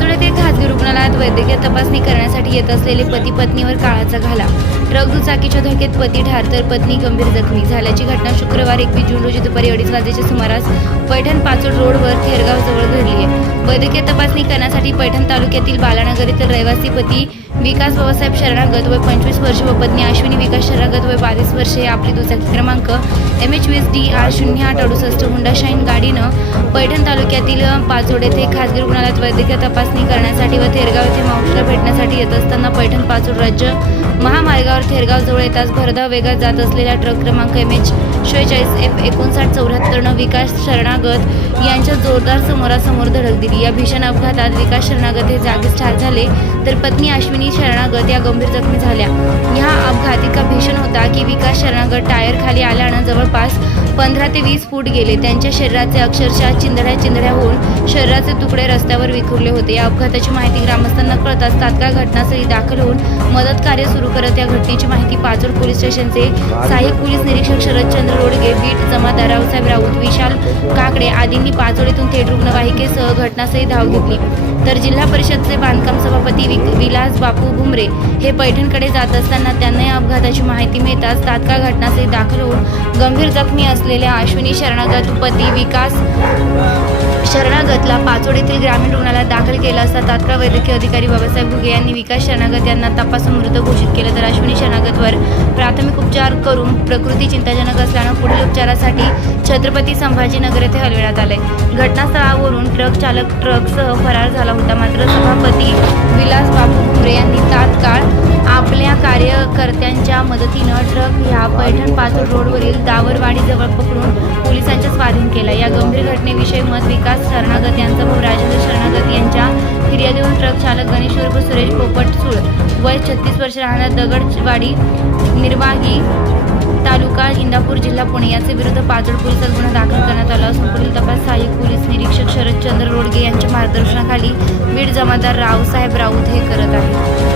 पाचोड येथे खासगी रुग्णालयात वैद्यकीय तपासणी करण्यासाठी येत असलेले पती पत्नीवर काळाचा घाला. ट्रक दुचाकीच्या धडकेत पती ठार तर पत्नी गंभीर जखमी. झाल्याची घटना शुक्रवार एकवीस जून रोजी दुपारी अडीच वाजेच्या सुमारास पैठण पाचोड रोडवर थेरगाव जवळ घडली आहे. वैद्यकीय तपासणी करण्यासाठी पैठण तालुक्यातील बालानगर येथील रहिवासी पती विकास बाबासाहेब शरणागत वय पंचवीस वर्ष व पत्नी अश्विनी विकास शरणागत वय बावीस वर्षे आपली दुचाकी क्रमांक एम एच वीस डी आर शून्य आठ अडुसष्ट हुंडा शाईन गाडीनं पैठण तालुक्यातील पाचोड येथे खासगी रुग्णालयात वैद्यकीय तपासणी करण्यासाठी व थेरगाव येथे मावशीला भेटण्यासाठी येत असताना पैठण पाचूर राज्य महामार्गावर थेरगाव जवळ येताच भरधाव वेगात जात असलेल्या ट्रक क्रमांक एम एच शेहेचाळीस एफ एकोणसाठ चौऱ्याहत्तरनं विकास शरणागत यांच्या जोरदार समोरासमोर धडक दिली. या भीषण अपघातात विकास शरणागत हे जागीच ठार झाले तर पत्नी अश्विनी शरणागत या गंभीर जखमी झाल्या. ह्या अपघात इतका भीषण होता की विकास शरणागत टायर खाली आल्यानं जवळपास पंधरा ते वीस फूट गेले. त्यांच्या शरीराचे अक्षरशः चिंधड्या चिंधड्या होऊन शरीराचे तुकडे रस्त्यावर विखुरले होते. या अपघाताची माहिती ग्रामस्थांना कळताच तात्काळ घटनास्थळी दाखल होऊन मदत कार्य सुरू करत या घटनेची माहिती पाचोड पोलीस स्टेशनचे सहाय्यक पोलीस निरीक्षक शरदचंद्र रोडगे बीट जमादार रावसाहेब राऊत विशाल काकडे आदींनी पाचोडीतून थेट रुग्णवाहिकेसह घटनास्थळी धाव घेतली. तर जिल्हा परिषदचे बांधकाम सभापती विलास बापू भुमरे हे पैठणकडे जात असताना त्यांना या अपघाताची माहिती मिळताच तात्काळ घटनास्थळी दाखल होऊन गंभीर जखमी असलेल्या अश्विनी शरणागत पती विकास शरणागतला पाचोड येथील ग्रामीण रुग्णालयात दाखल केला असता तात्काळ वैद्यकीय अधिकारी बाबासाहेब घुगे यांनी विकास शरणागत यांना तपासून मृत घोषित केलं. तर अश्विनी शरणागतवर उपचार करून प्रकृती चिंताजनक असल्यानं पुढील उपचारासाठी छत्रपती संभाजीनगर येथे हलविण्यात आले. घटनास्थळावरून ट्रक चालक ट्रकसह फरार झाला होता. मात्र सभापती विलास बापू खुरे यांनी तात्काळ आपल्या कार्यकर्त्यांच्या मदतीनं ट्रक ह्या पैठण पाचूर रोडवरील दावरवाडीजवळ पकडून पोलिसांच्या स्वाधीन केला. या गंभीर घटनेविषयी मत विकास शरणागत यांचा भाऊ राजेंद्र शरणागत यांच्या फिर्यादीवरून ट्रक चालक गणेश उर्फ सुरेश पोपट सुळ वय छत्तीस वर्ष राहणार दगडवाडी निर्वाही तालुका इंदापूर जिल्हा पुणे याचे विरुद्ध पाचड पोलिसात गुन्हा दाखल करण्यात आला असून पुढील तपास सहाय्यक पोलीस निरीक्षक शरदचंद्र रोडगे यांच्या मार्गदर्शनाखाली बीड जमादार रावसाहेब राऊत हे करत आहेत.